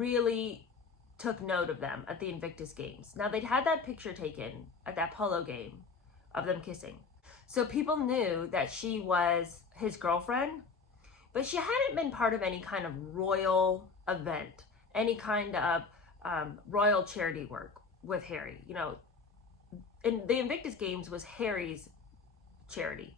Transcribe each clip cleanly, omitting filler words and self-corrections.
really took note of them at the Invictus Games. Now, they'd had that picture taken at that polo game of them kissing. So people knew that she was his girlfriend, but she hadn't been part of any kind of royal event, any kind of royal charity work with Harry. You know, and the Invictus Games was Harry's charity.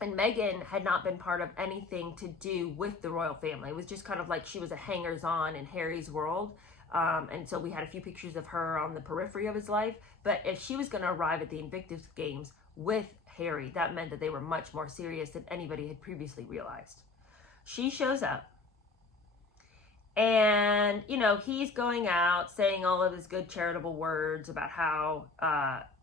And Meghan had not been part of anything to do with the royal family. It was just kind of like she was a hangers-on in Harry's world. And so we had a few pictures of her on the periphery of his life. But if she was going to arrive at the Invictus Games with Harry, that meant that they were much more serious than anybody had previously realized. She shows up. And, you know, he's going out saying all of his good charitable words about how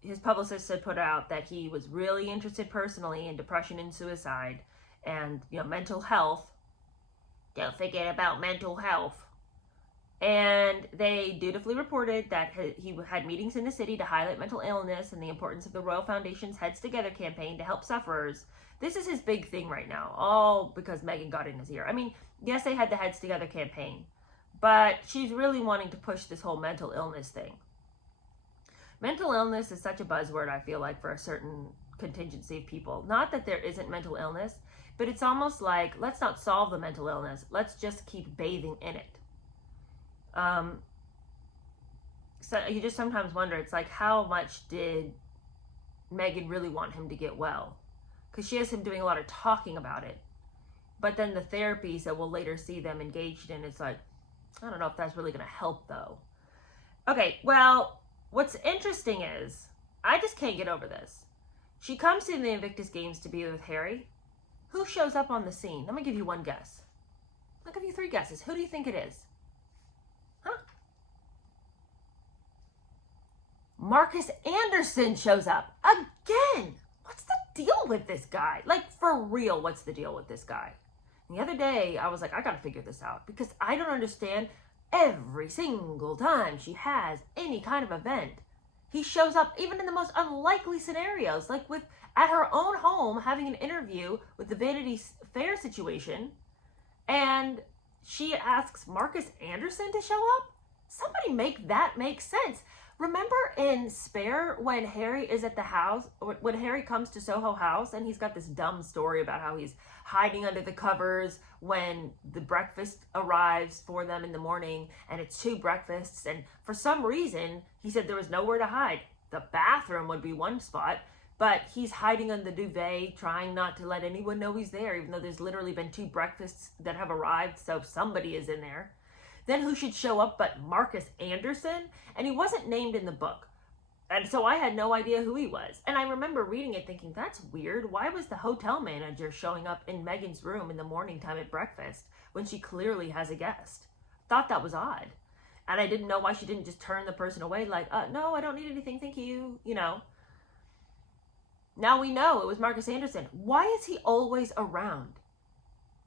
his publicist had put out that he was really interested personally in depression and suicide and, you know, mental health. Don't forget about mental health. And they dutifully reported that he had meetings in the city to highlight mental illness and the importance of the Royal Foundation's Heads Together campaign to help sufferers. This is his big thing right now, all because Meghan got in his ear. I mean, yes, they had the Heads Together campaign, but she's really wanting to push this whole mental illness thing. Mental illness is such a buzzword, I feel like, for a certain contingency of people. Not that there isn't mental illness, but it's almost like, let's not solve the mental illness. Let's just keep bathing in it. So you just sometimes wonder, it's like, how much did Meghan really want him to get well? Because she has him doing a lot of talking about it. But then the therapies that we'll later see them engaged in, it's like, I don't know if that's really going to help, though. Okay, well, what's interesting is, I just can't get over this. She comes to the Invictus Games to be with Harry. Who shows up on the scene? Let me give you one guess. I'll give you 3 guesses. Who do you think it is? Huh? Marcus Anderson shows up again. What's the deal with this guy? Like, for real, what's the deal with this guy? And the other day, I was like, I gotta figure this out, because I don't understand. Every single time she has any kind of event, he shows up, even in the most unlikely scenarios, like at her own home having an interview with the Vanity Fair situation, and she asks Marcus Anderson to show up? Somebody make that make sense. Remember in Spare when Harry is at the house, when Harry comes to Soho House and he's got this dumb story about how he's hiding under the covers when the breakfast arrives for them in the morning, and it's 2 breakfasts, and for some reason he said there was nowhere to hide. The bathroom would be one spot, but he's hiding under the duvet, trying not to let anyone know he's there, even though there's literally been 2 breakfasts that have arrived, so somebody is in there. Then who should show up but Marcus Anderson? And he wasn't named in the book. And so I had no idea who he was. And I remember reading it thinking, that's weird. Why was the hotel manager showing up in Meghan's room in the morning time at breakfast when she clearly has a guest? Thought that was odd. And I didn't know why she didn't just turn the person away like, no, I don't need anything, thank you, you know. Now we know it was Marcus Anderson. Why is he always around?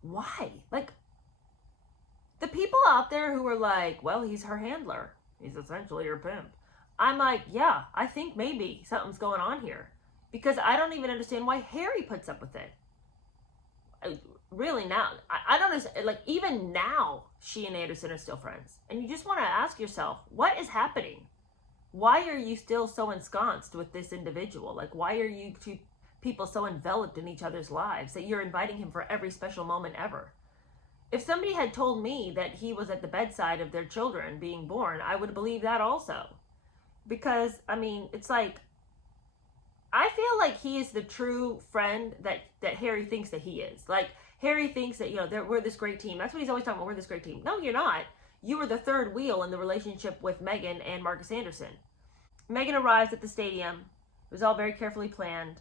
Why? Like, the people out there who are like, well, he's her handler. He's essentially her pimp. I'm like, yeah, I think maybe something's going on here. Because I don't even understand why Harry puts up with it. Really now, I don't understand. Like, even now, she and Anderson are still friends. And you just want to ask yourself, what is happening? Why are you still so ensconced with this individual? Like, why are you 2 people so enveloped in each other's lives that you're inviting him for every special moment ever? If somebody had told me that he was at the bedside of their children being born, I would believe that also. Because, I mean, it's like, I feel like he is the true friend that Harry thinks that he is. Like, Harry thinks that, you know, we're this great team. That's what he's always talking about, we're this great team. No, you're not. You were the 3rd wheel in the relationship with Meghan and Marcus Anderson. Meghan arrives at the stadium. It was all very carefully planned.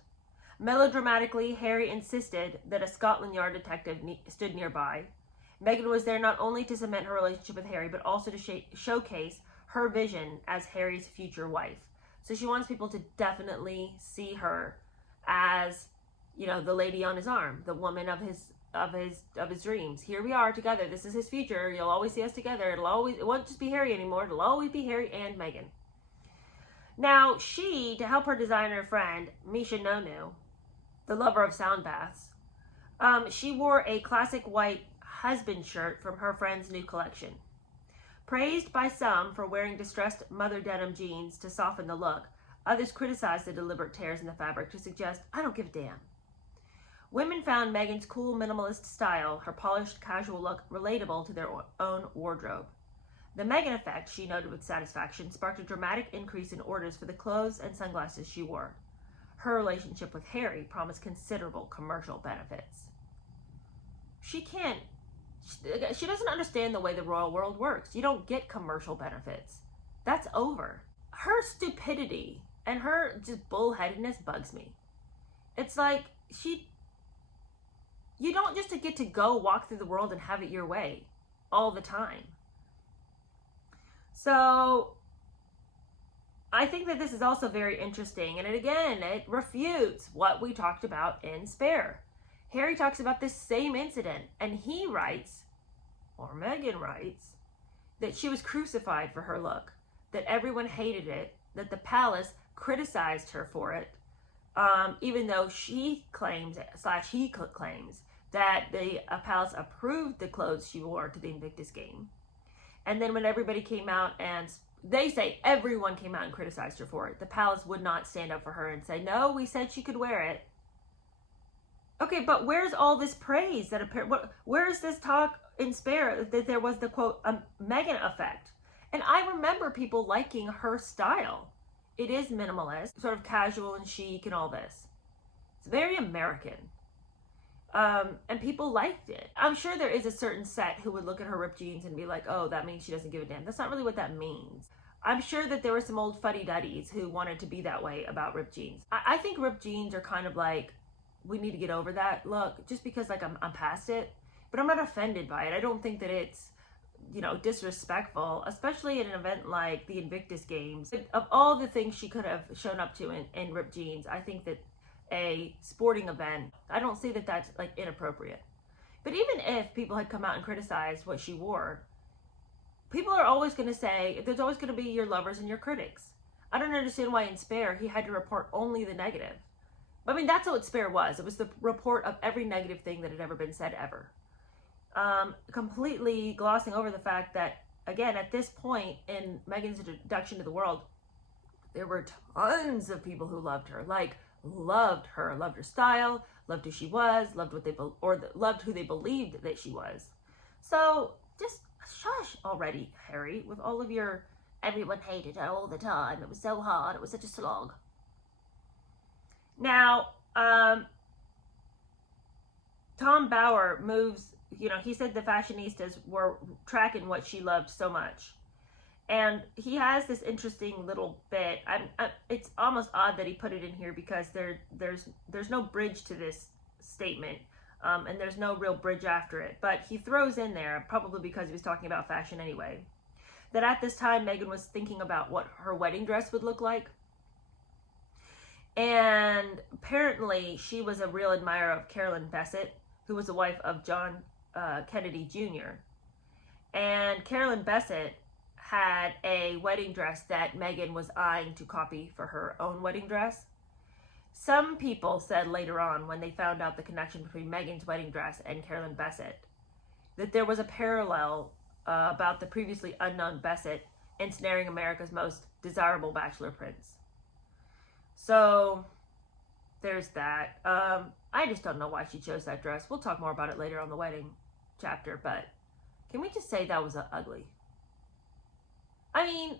Melodramatically, Harry insisted that a Scotland Yard detective stood nearby. Meghan was there not only to cement her relationship with Harry, but also to showcase her vision as Harry's future wife. So she wants people to definitely see her as, you know, the lady on his arm, the woman of his dreams. Here we are together. This is his future. You'll always see us together. It won't just be Harry anymore. It'll always be Harry and Meghan. Now, she, to help her designer friend, Misha Nonu, the lover of sound baths, she wore a classic white husband shirt from her friend's new collection. Praised by some for wearing distressed mother denim jeans to soften the look, others criticized the deliberate tears in the fabric to suggest, I don't give a damn. Women found Meghan's cool minimalist style, her polished casual look, relatable to their own wardrobe. The Meghan effect, she noted with satisfaction, sparked a dramatic increase in orders for the clothes and sunglasses she wore. Her relationship with Harry promised considerable commercial benefits. She doesn't understand the way the royal world works. You don't get commercial benefits. That's over. Her stupidity and her just bullheadedness bugs me. It's like you don't just get to go walk through the world and have it your way all the time. So I think that this is also very interesting. And it refutes what we talked about in Spare. Harry talks about this same incident, and he writes, or Meghan writes, that she was crucified for her look, that everyone hated it, that the palace criticized her for it, even though she claims, /he claims, that the palace approved the clothes she wore to the Invictus game. And then when everybody came out and they say everyone came out and criticized her for it, the palace would not stand up for her and say, no, we said she could wear it. Okay, but where's all this praise that where is this talk in Spare that there was the quote Meghan effect? And I remember people liking her style. It is minimalist, sort of casual and chic and all this. It's very American. And people liked it. I'm sure there is a certain set who would look at her ripped jeans and be like, oh, that means she doesn't give a damn. That's not really what that means. I'm sure that there were some old fuddy-duddies who wanted to be that way about ripped jeans. I think ripped jeans are kind of like, we need to get over that look, just because like I'm past it. But I'm not offended by it. I don't think that it's, disrespectful, especially at an event like the Invictus Games. Of all the things she could have shown up to in ripped jeans, I think that a sporting event, I don't see that that's like inappropriate. But even if people had come out and criticized what she wore, people are always going to say, there's always going to be your lovers and your critics. I don't understand why in Spare he had to report only the negative. I mean, that's what Spare was. It was the report of every negative thing that had ever been said ever. Completely glossing over the fact that, again, at this point in Meghan's introduction to the world, there were tons of people who loved her. Loved her style, loved who she was, loved loved who they believed that she was. So just shush already, Harry, with all of your everyone hated her all the time. It was so hard. It was such a slog. Now, Tom Bauer moves, he said the fashionistas were tracking what she loved so much. And he has this interesting little bit. It's almost odd that he put it in here because there's no bridge to this statement, and there's no real bridge after it. But he throws in there, probably because he was talking about fashion anyway, that at this time Meghan was thinking about what her wedding dress would look like. And apparently she was a real admirer of Carolyn Bessette, who was the wife of John Kennedy Jr. And Carolyn Bessette had a wedding dress that Meghan was eyeing to copy for her own wedding dress. Some people said later on, when they found out the connection between Meghan's wedding dress and Carolyn Bessette, that there was a parallel about the previously unknown Bessette ensnaring America's most desirable bachelor prince. So there's that. I just don't know why she chose that dress. We'll talk more about it later on the wedding chapter, but can we just say that was ugly? I mean,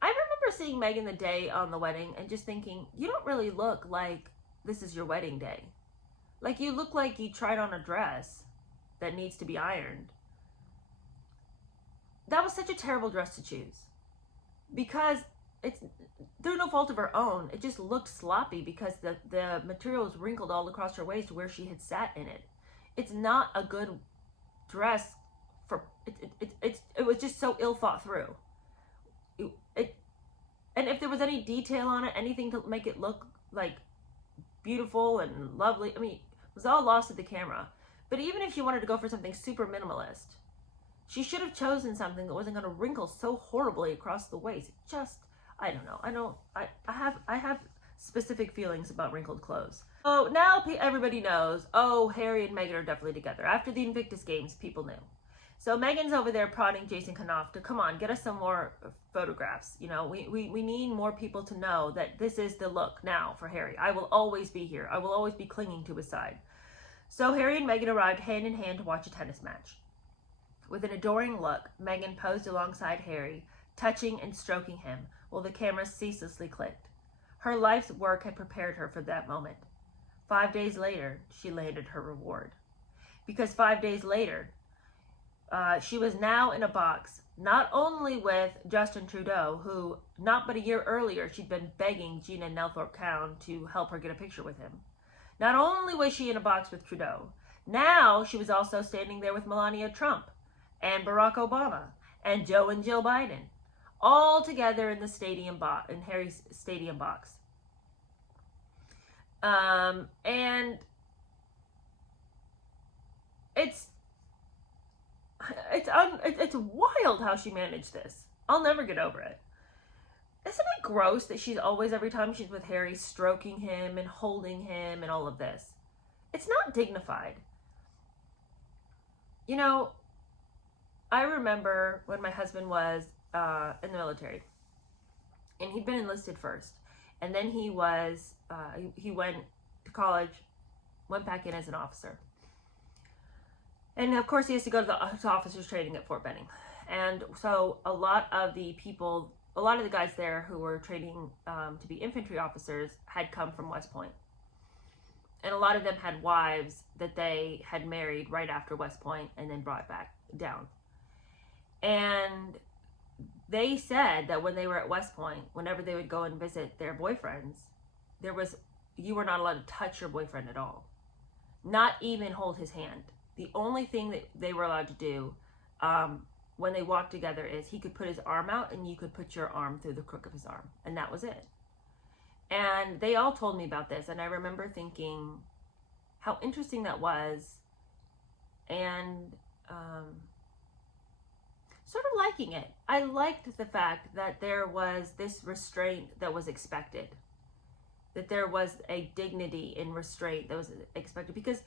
I remember seeing Meghan the day on the wedding and just thinking, you don't really look like this is your wedding day. Like, you look like you tried on a dress that needs to be ironed. That was such a terrible dress to choose. Because it's through no fault of her own. It just looked sloppy because the material was wrinkled all across her waist where she had sat in it. It's not a good dress. It was just so ill thought through. And if there was any detail on it, anything to make it look like beautiful and lovely, I mean, it was all lost at the camera. But even if she wanted to go for something super minimalist, she should have chosen something that wasn't going to wrinkle so horribly across the waist. I don't know. I have specific feelings about wrinkled clothes. So now everybody knows, oh, Harry and Meghan are definitely together. After the Invictus Games, people knew. So Meghan's over there prodding Jason Kanoff to come on, get us some more photographs. You know, we need more people to know that this is the look now for Harry. I will always be here. I will always be clinging to his side. So Harry and Meghan arrived hand in hand to watch a tennis match. With an adoring look, Meghan posed alongside Harry, touching and stroking him, while the camera ceaselessly clicked. Her life's work had prepared her for that moment. 5 days later, she landed her reward. Because 5 days later, she was now in a box, not only with Justin Trudeau, who not but a year earlier she'd been begging Gina Nelthorpe-Cowan to help her get a picture with him. Not only was she in a box with Trudeau, now she was also standing there with Melania Trump and Barack Obama and Joe and Jill Biden, all together in the stadium box, in Harry's stadium box. And it's wild how she managed this. I'll never get over it. Isn't it gross that she's always, every time she's with Harry, stroking him and holding him and all of this? It's not dignified. You know, I remember when my husband was in the military, and he'd been enlisted first, and then he went to college, went back in as an officer. And of course he has to go to the officers training at Fort Benning. And so a lot of the guys there who were training to be infantry officers had come from West Point. And a lot of them had wives that they had married right after West Point and then brought back down. And they said that when they were at West Point, whenever they would go and visit their boyfriends, you were not allowed to touch your boyfriend at all. Not even hold his hand. The only thing that they were allowed to do when they walked together is he could put his arm out and you could put your arm through the crook of his arm. And that was it. And they all told me about this. And I remember thinking how interesting that was. And sort of liking it. I liked the fact that there was this restraint that was expected. That there was a dignity in restraint that was expected. Because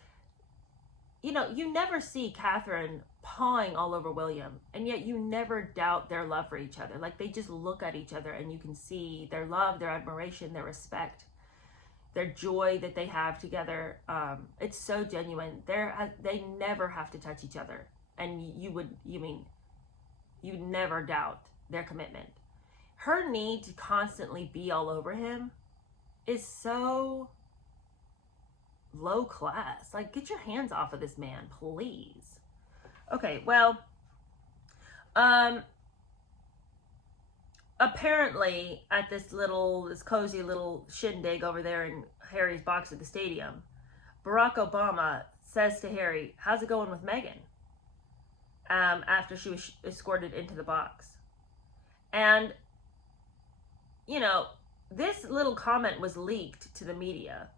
you know, you never see Catherine pawing all over William, and yet you never doubt their love for each other. Like, they just look at each other and you can see their love, their admiration, their respect, their joy that they have together. It's so genuine. They never have to touch each other, and you'd never doubt their commitment. Her need to constantly be all over him is so low class. Like, get your hands off of this man, please. Okay, well, apparently at this cozy little shindig over there in Harry's box at the stadium, Barack Obama says to Harry, "How's it going with Meghan?" After she was escorted into the box. And, you know, this little comment was leaked to the media.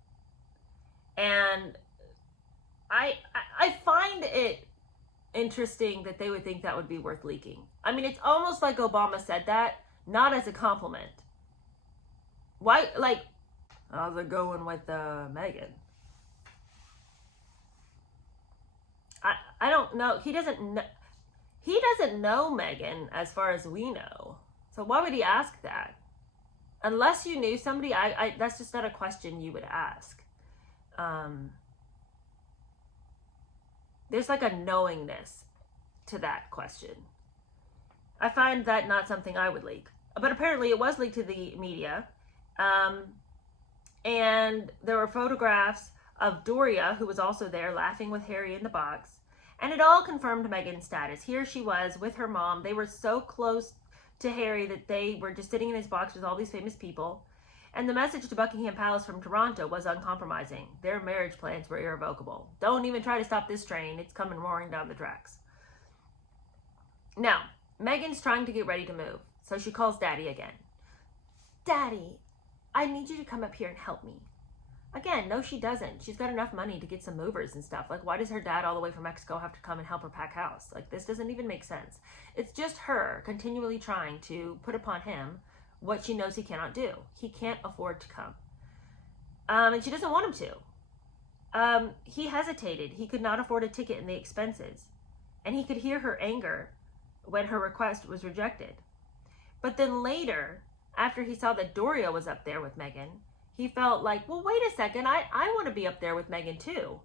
And I find it interesting that they would think that would be worth leaking. I mean, it's almost like Obama said that, not as a compliment. Why, like, how's it going with Meghan? I don't know. He doesn't know Meghan as far as we know. So why would he ask that? Unless you knew somebody, that's just not a question you would ask. There's like a knowingness to that question. I find that not something I would leak. But apparently it was leaked to the media. And there were photographs of Doria, who was also there, laughing with Harry in the box. And it all confirmed Meghan's status. Here she was with her mom. They were so close to Harry that they were just sitting in his box with all these famous people. And the message to Buckingham Palace from Toronto was uncompromising. Their marriage plans were irrevocable. Don't even try to stop this train. It's coming roaring down the tracks. Now, Meghan's trying to get ready to move. So she calls Daddy again. "Daddy, I need you to come up here and help me." Again, no, she doesn't. She's got enough money to get some movers and stuff. Like, why does her dad all the way from Mexico have to come and help her pack house? Like, this doesn't even make sense. It's just her continually trying to put upon him what she knows he cannot do. He can't afford to come. And she doesn't want him to. He hesitated. He could not afford a ticket and the expenses. and he could hear her anger when her request was rejected. But then later, after he saw that Doria was up there with Meghan, he felt like, well, wait a second, I want to be up there with Meghan too.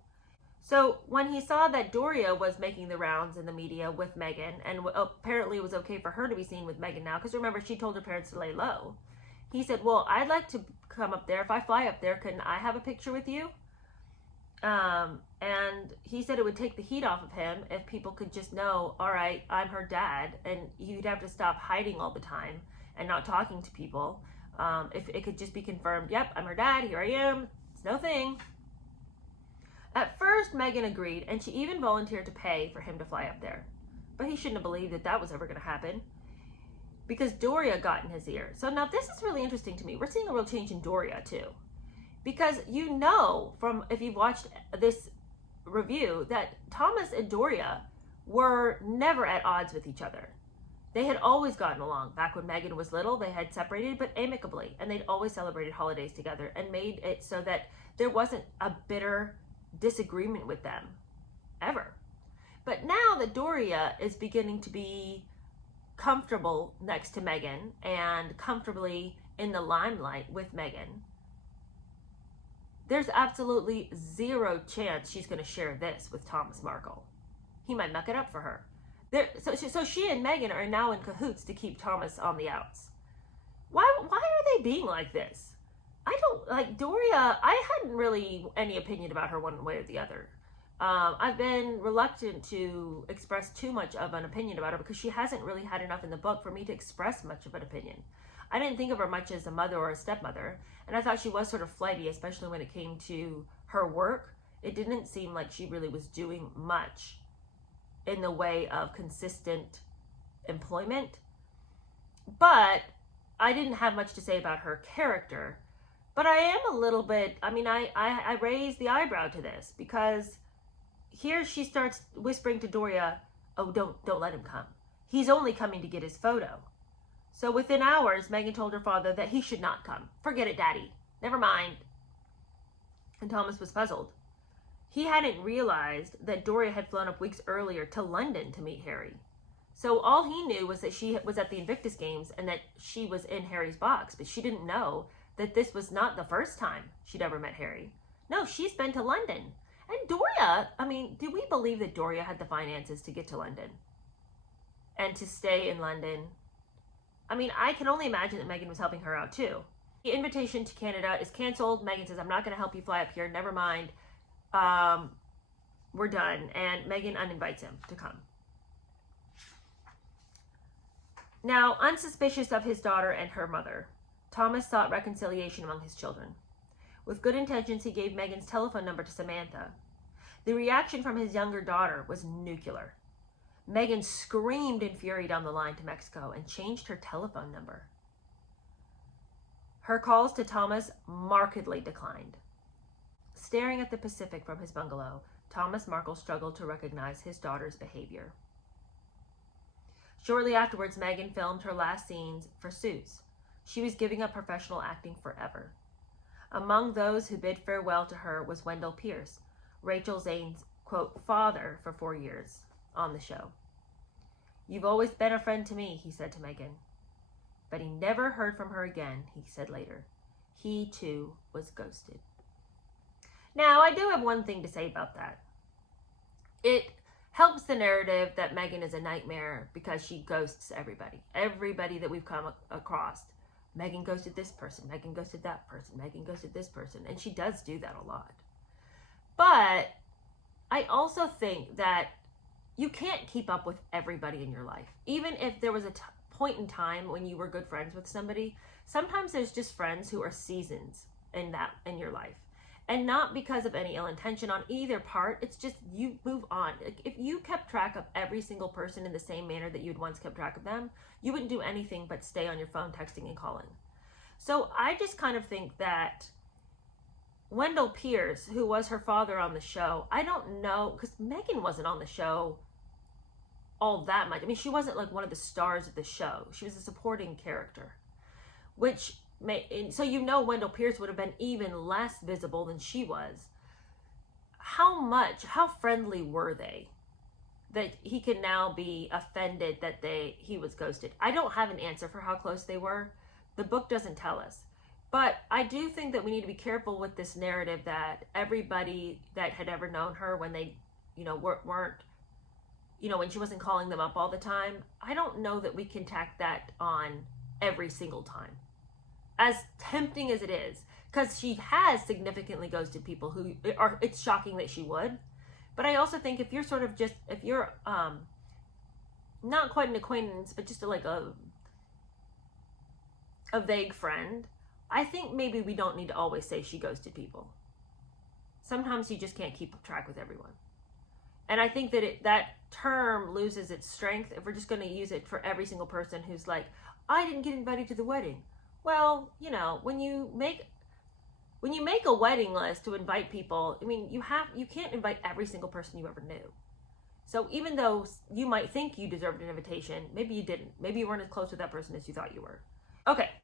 So when he saw that Doria was making the rounds in the media with Meghan, and apparently it was okay for her to be seen with Meghan now, because remember, she told her parents to lay low. He said, well, I'd like to come up there. If I fly up there, can I have a picture with you? And he said it would take the heat off of him if people could just know, all right, I'm her dad, and you'd have to stop hiding all the time and not talking to people. If it could just be confirmed, yep, I'm her dad, here I am, it's no thing. At first, Meghan agreed, and she even volunteered to pay for him to fly up there. But he shouldn't have believed that that was ever going to happen, because Doria got in his ear. So now this is really interesting to me. We're seeing a real change in Doria too. Because you know, from if you've watched this review, that Thomas and Doria were never at odds with each other. They had always gotten along. Back when Meghan was little, they had separated, but amicably. And they'd always celebrated holidays together and made it so that there wasn't a bitter disagreement with them, ever. But now that Doria is beginning to be comfortable next to Meghan and comfortably in the limelight with Meghan, there's absolutely zero chance she's going to share this with Thomas Markle. He might muck it up for her. So she and Meghan are now in cahoots to keep Thomas on the outs. Why are they being like this? I don't, like Doria, I hadn't really any opinion about her one way or the other. I've been reluctant to express too much of an opinion about her because she hasn't really had enough in the book for me to express much of an opinion. I didn't think of her much as a mother or a stepmother, and I thought she was sort of flighty, especially when it came to her work. It didn't seem like she really was doing much in the way of consistent employment. But I didn't have much to say about her character. But I am a little bit, I mean, I raised the eyebrow to this, because here she starts whispering to Doria, oh, don't let him come. He's only coming to get his photo. So within hours, Meghan told her father that he should not come. Forget it, Daddy. Never mind. And Thomas was puzzled. He hadn't realized that Doria had flown up weeks earlier to London to meet Harry. So all he knew was that she was at the Invictus Games and that she was in Harry's box, but she didn't know that this was not the first time she'd ever met Harry. No, she's been to London. And Doria, I mean, do we believe that Doria had the finances to get to London and to stay in London? I mean, I can only imagine that Meghan was helping her out too. The invitation to Canada is canceled. Meghan says, I'm not going to help you fly up here. Never mind. We're done. And Meghan uninvites him to come. Now, unsuspicious of his daughter and her mother, Thomas sought reconciliation among his children. With good intentions, he gave Meghan's telephone number to Samantha. The reaction from his younger daughter was nuclear. Meghan screamed in fury down the line to Mexico and changed her telephone number. Her calls to Thomas markedly declined. Staring at the Pacific from his bungalow, Thomas Markle struggled to recognize his daughter's behavior. Shortly afterwards, Meghan filmed her last scenes for Suits. She was giving up professional acting forever. Among those who bid farewell to her was Wendell Pierce, Rachel Zane's, quote, father for 4 years on the show. You've always been a friend to me, he said to Meghan. But he never heard from her again, he said later. He, too, was ghosted. Now, I do have one thing to say about that. It helps the narrative that Meghan is a nightmare because she ghosts everybody. Everybody that we've come across. Meghan ghosted this person, Meghan ghosted that person, Meghan ghosted this person. And she does do that a lot. But I also think that you can't keep up with everybody in your life. Even if there was a point in time when you were good friends with somebody, sometimes there's just friends who are seasons in your life. And not because of any ill intention on either part. It's just you move on. If you kept track of every single person in the same manner that you'd once kept track of them, you wouldn't do anything but stay on your phone texting and calling. So I just kind of think that Wendell Pierce, who was her father on the show, I don't know, because Meghan wasn't on the show all that much. I mean, she wasn't like one of the stars of the show. She was a supporting character, which so you know Wendell Pierce would have been even less visible than she was. How friendly were they? that he can now be offended that he was ghosted. I don't have an answer for how close they were. The book doesn't tell us. But I do think that we need to be careful with this narrative that everybody that had ever known her when they, weren't, when she wasn't calling them up all the time, I don't know that we can tack that on every single time. As tempting as it is, because she has significantly ghosted people who are, it's shocking that she would. But I also think if you're not quite an acquaintance, but just like a vague friend, I think maybe we don't need to always say she ghosted people. Sometimes you just can't keep track with everyone. And I think that that term loses its strength if we're just going to use it for every single person who's like, I didn't get invited to the wedding. Well, when you make a wedding list to invite people, I mean, you can't invite every single person you ever knew. So even though you might think you deserved an invitation, maybe you didn't. Maybe you weren't as close with that person as you thought you were. Okay,